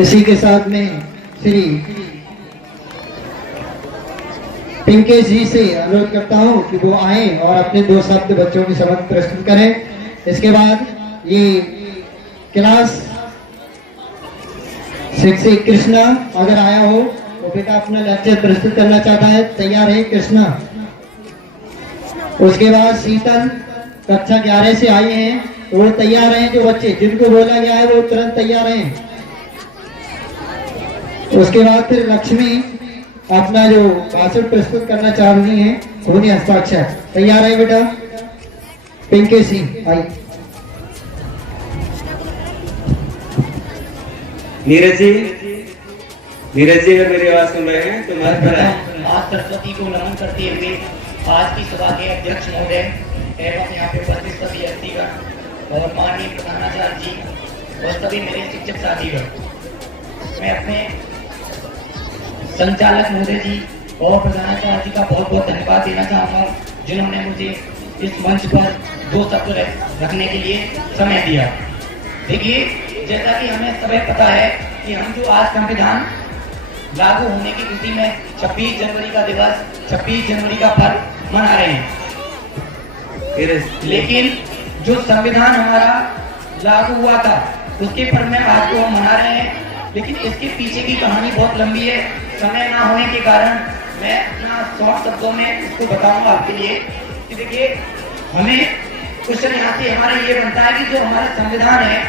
इसी के साथ में श्री पिंकेश जी से अनुरोध करता हूं कि वो आए और अपने दो शब्द बच्चों के समक्ष प्रस्तुत करें। इसके बाद ये क्लास 6 कृष्णा अगर आया हो वो बेटा अपना लेक्चर प्रस्तुत करना चाहता है, तैयार है कृष्णा। उसके बाद शीतल कक्षा 11 से आई हैं, तो वो तैयार हैं। जो बच्चे जिनको बोला गया है वो तुरंत तैयार हैं। उसके बाद फिर लक्ष्मी अपना जो भाषण प्रस्तुत करना चाह रही है, उन्हें हस्ताक्षर तैयार है बेटा। पिंकेश सिंह आई। नीरज जी अगर मेरी आवाज सुन रहे हैं तो मत पर मां सरस्वती को नमन करते हुए आज की सभा के अध्यक्ष महोदय एवं यहाँ पे उपस्थित सभी अतिथिगण और माननीय प्रधानाचार्य जी और सभी मेरे शिक्षक साथीगण, मैं अपने संचालक महोदय जी और प्रधानाचार्य जी का बहुत बहुत धन्यवाद देना चाहूँगा, जिन्होंने मुझे इस मंच पर दो शब्द रखने के लिए समय दिया। देखिए, जैसा कि हमें सभी पता है कि हम जो आज संविधान लागू होने की खुशी में 26 जनवरी का दिवस, 26 जनवरी का पर्व मना रहे हैं, लेकिन जो संविधान हमारा लागू हुआ था उसके पर्व में आज को हम मना रहे हैं। लेकिन इसके पीछे की कहानी बहुत लंबी है, समय ना होने के कारण मैं अपना शॉर्ट शब्दों में इसको बताऊंगा आपके लिए कि देखिए, हमें क्वेश्चन यहाँ से हमारा ये बनता है कि जो हमारा संविधान है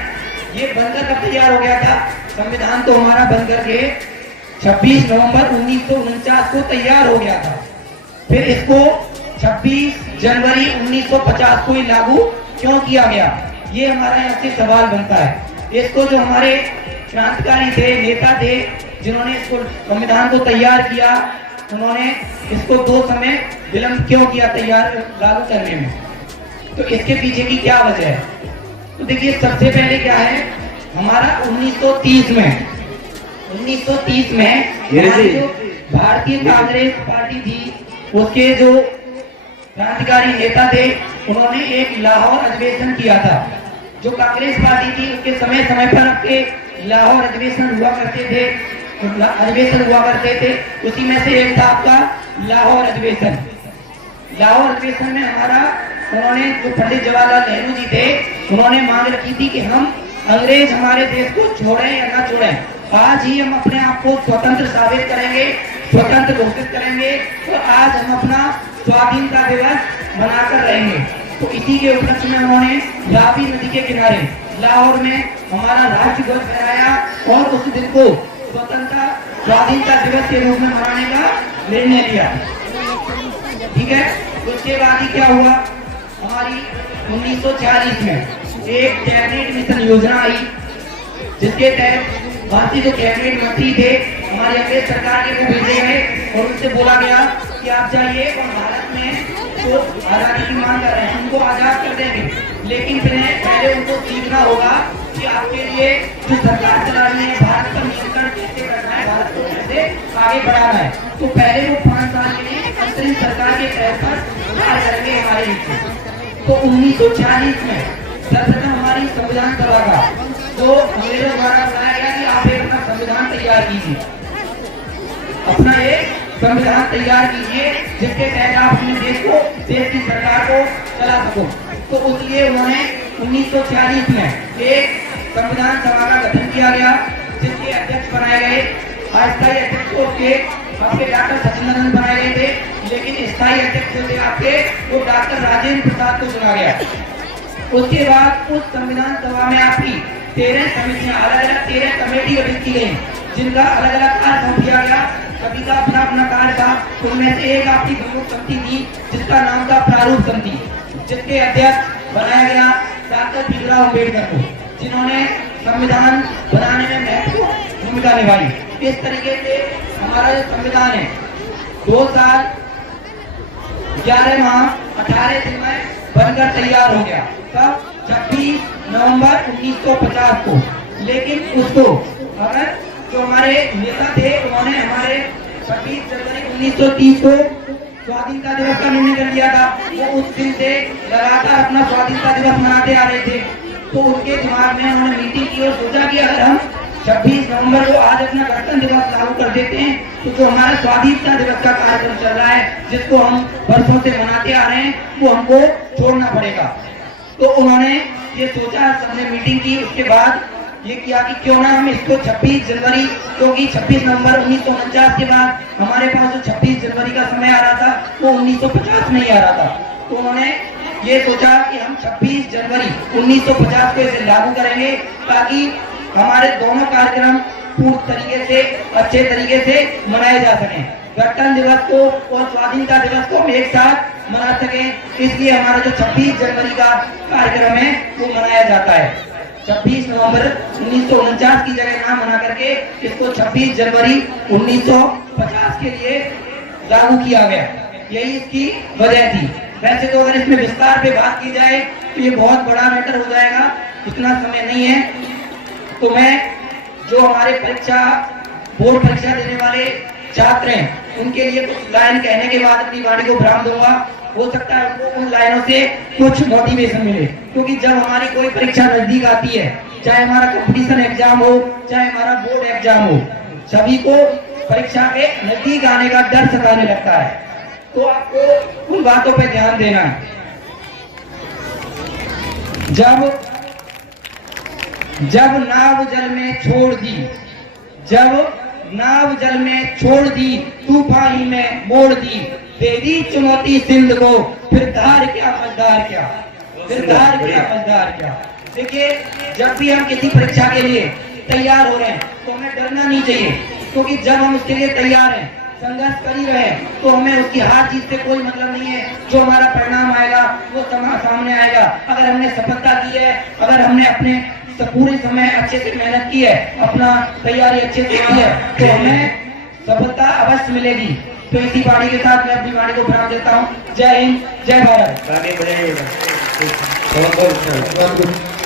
ये बनकर कब तैयार हो गया था। संविधान तो हमारा बनकर के 26 नवंबर 1949 को तैयार हो गया था। फिर इसको 26 जनवरी 1950 को ही लागू क्यों किया गया, ये हमारा यहाँ से सवाल बनता है। इसको जो हमारे क्रांतिकारी थे, नेता थे, जिन्होंने इसको संविधान को तैयार किया, उन्होंने इसको 2 समय विलंब क्यों किया तैयार लागू करने में, तो इसके पीछे की क्या वजह है। तो देखिए, सबसे पहले क्या है, हमारा 1930 में हमारी जो भारतीय कांग्रेस पार्टी थी, उसके जो क्रांतिकारी नेता थे, उन्होंने एक लाहौर अधिवेशन किया था। जो कांग्रेस पार्टी थी उसके समय समय पर आपके लाहौर अधिवेशन हुआ करते थे, उसी में से एक था आपका लाहौर अधिवेशन। लाहौर अधिवेशन में उन्होंने जो पंडित जवाहरलाल नेहरू जी थे, उन्होंने मांग रखी थी कि हम अंग्रेज हमारे देश को छोड़ें या ना छोड़ें, आज ही हम अपने आप को स्वतंत्र साबित करेंगे, स्वतंत्र घोषित करेंगे, तो आज हम अपना स्वाधीनता दिवस मनाकर रहेंगे। तो इसी के उपलक्ष्य में उन्होंने रावी नदी के किनारे लाहौर में हमारा राष्ट्रीय ध्वज फहराया और उस दिन को स्वतंत्रता स्वाधीनता दिवस के रूप में मनाने का निर्णय लिया। ठीक है, उसके बाद ही क्या हुआ, हमारी 1940 में एक कैबिनेट मिशन योजना आई, जिसके तहत भारतीय जो कैबिनेट मंत्री थे हमारी अंग्रेज सरकार के को भेजे गए और उनसे बोला गया कि आप जाइए और भारत में जो आजादी की मांग कर रहे हैं उनको आजाद कर देंगे, लेकिन पहले उनको सीखना होगा कि आपके लिए जो सरकार चलानी है, भारत पर नियंत्रण कैसे करना है, भारत को कैसे आगे बढ़ाना है। तो पहले वो 5 साल के लिए अंतरिम सरकार के तहत पर कार्य करेंगे हमारे लिए। तो 1940 में सर्वप्रथम हमारी संविधान सभा का जो अंग्रेजों द्वारा बनाया गया कि आप एक अपना संविधान तैयार कीजिए, अपना एक संविधान तैयार कीजिए जिसके तहत आप अपने देश की सरकार को चला सको। तो उसलिए उन्होंने 1940 में एक संविधान सभा का गठन किया गया, जिसके अध्यक्ष बनाए गए, अस्थायी अध्यक्षों के आपके डॉक्टर सचिदानंद बनाए गए थे, लेकिन स्थायी अध्यक्ष जो थे आपके वो डॉक्टर राजेंद्र प्रसाद को चुना गया। उसके बाद उस संविधान सभा में आपकी 13 समितियां, अलग अलग 13 कमेटी गठित की गई, जिनका अलग अलग कार्य सौंप दिया गया, सभी का अपना अपना कार्य था। उनमें से एक आपकी प्रमुख समिति थी जिसका नाम था प्रारूप समिति, जिसके अध्यक्ष बनाया गया डॉक्टर भीमराव अम्बेडकर को, जिन्होंने संविधान बनाने में महत्वपूर्ण भूमिका निभाई। इस तरीके से हमारा जो संविधान है 2 साल 11 माह 18 दिन में बनकर तैयार हो गया, तब 26 नवंबर 1950 को। लेकिन उसको अगर जो हमारे नेता थे उन्होंने हमारे 26 जनवरी 1930 को स्वाधीनता दिवस का निर्णय कर लिया था। वो उस दिन से लगातार अपना स्वाधीनता दिवस मनाते आ रहे थे। तो उनके दिमाग में उन्होंने मीटिंग की और सोचा कि अगर हम 26 नवंबर को आज अपना गणतंत्र दिवस लागू कर देते हैं, तो जो हमारा स्वाधीनता दिवस का कार्यक्रम चल रहा है, जिसको हम वर्षों से मनाते आ रहे हैं, वो हमको छोड़ना पड़ेगा। तो उन्होंने ये सोचा, सबने मीटिंग की, उसके बाद ये किया कि क्यों ना हम इसको 26 जनवरी, क्योंकि 26 नवंबर 1949 के बाद हमारे पास जो 26 जनवरी का समय आ रहा था वो 1950 में ही आ रहा था। तो उन्होंने ये सोचा कि हम 26 जनवरी 1950 को इसे लागू करेंगे, ताकि हमारे दोनों कार्यक्रम पूर्ण तरीके से, अच्छे तरीके से मनाए जा सकें। गणतंत्र दिवस को और स्वाधीनता दिवस को हम एक साथ मना सकें, इसलिए हमारा जो 26 जनवरी का कार्यक्रम है वो मनाया जाता है। 26 नवंबर 1949 की जगह नाम मना करके इसको 26 जनवरी 1950 के लिए लागू किया गया, यही इसकी वजह थी। वैसे तो अगर इसमें विस्तार पे बात की जाए तो ये बहुत बड़ा मैटर हो जाएगा, इतना समय नहीं है। तो मैं जो हमारे परीक्षा, बोर्ड परीक्षा देने वाले छात्र हैं, उनके लिए कुछ लाइन कहने के बाद अपनी वाणी को विराम दूंगा। हो सकता है उनको उन लाइनों से कुछ मोटिवेशन मिले, क्योंकि जब हमारी कोई परीक्षा नजदीक आती है, चाहे हमारा कंपटीशन एग्जाम हो, चाहे हमारा बोर्ड एग्जाम हो, सभी को परीक्षा के नजदीक आने का डर सताने लगता है। तो आपको उन बातों पे ध्यान देना है। जब नाव जल में छोड़ दी, जब नाव जल में छोड़ दी, तूफानी में मोड़ दी, दे दी चुनौती सिंध को, फिर धार क्या मझधार क्या, फिर धार क्या मझधार क्या। देखिए, जब भी हम किसी परीक्षा के लिए तैयार हो रहे हैं तो हमें डरना नहीं चाहिए, क्योंकि जब हम उसके लिए तैयार हैं, संघर्ष कर ही रहे, तो हमें उसकी हार जीत से कोई मतलब नहीं है। जो हमारा परिणाम आएगा वो सामने आएगा। अगर हमने सफलता की है, अगर हमने अपने पूरे समय अच्छे से मेहनत की है, अपना तैयारी अच्छे से की है, तो हमें सफलता अवश्य मिलेगी। तो इसी वाणी के साथ मैं अपनी वाणी को विराम देता हूँ। जय हिंद, जय भारत। आगे बढ़ाइएगा। बहुत बहुत